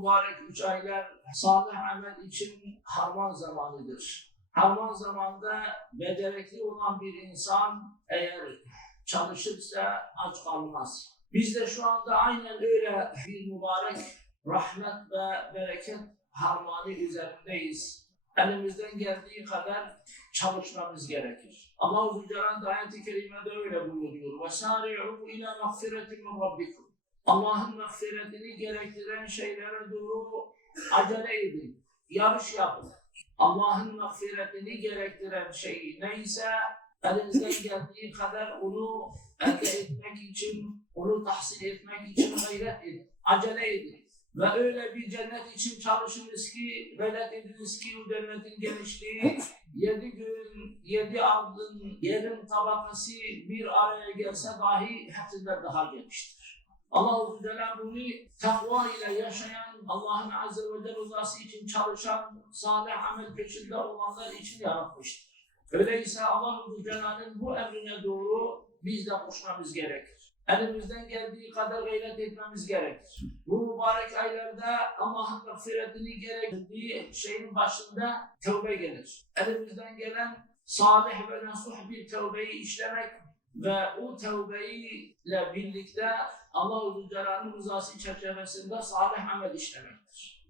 mübarek üç aylar salih amel için harman zamanıdır. Harman zamanda becerikli olan bir insan eğer çalışırsa aç kalmaz. Biz de şu anda aynen öyle bir mübarek rahmet ve bereket harmanı üzerindeyiz. Elimizden geldiği kadar çalışmamız gerekir. Allah-u Zülcelal da ayet-i kerimede öyle buyuruyor. وَسَارِعُوا اِلَى مَغْفِرَةٍ مِنْ رَبِّكُمْ Allah'ın mağfiretini gerektiren şeylere doğru acele edin. Yarış yapın. Allah'ın mağfiretini gerektiren şey neyse elinizden geldiği kadar onu elde etmek için, onu tahsil etmek için gayret edin. Acele edin. Ve öyle bir cennet için çalışınız ki, velet ediniz ki o cennetin genişliği yedi gün, yedi ardın yerin tabakası bir araya gelse dahi hepsinden daha geniştir. Allah-u Teala bunu takva ile yaşayan, Allah'ın Azze ve Celle rızası için çalışan, salih amel peşinde olanlar için yaratmıştır. Öyleyse Allah-u Teala'nın bu emrine doğru biz de koşmamız gerekir. Elimizden geldiği kadar gayret etmemiz gerekir. Bu mübarek aylarda Allah'ın mağfiretini gerektirdiği şeyin başında tövbe gelir. Elimizden gelen salih ve nasuh bir tövbeyi işlemek ve o tövbeyle birlikte Allah-u Zülcelal'ın rızası çerçevesinde salih amel işlemektir.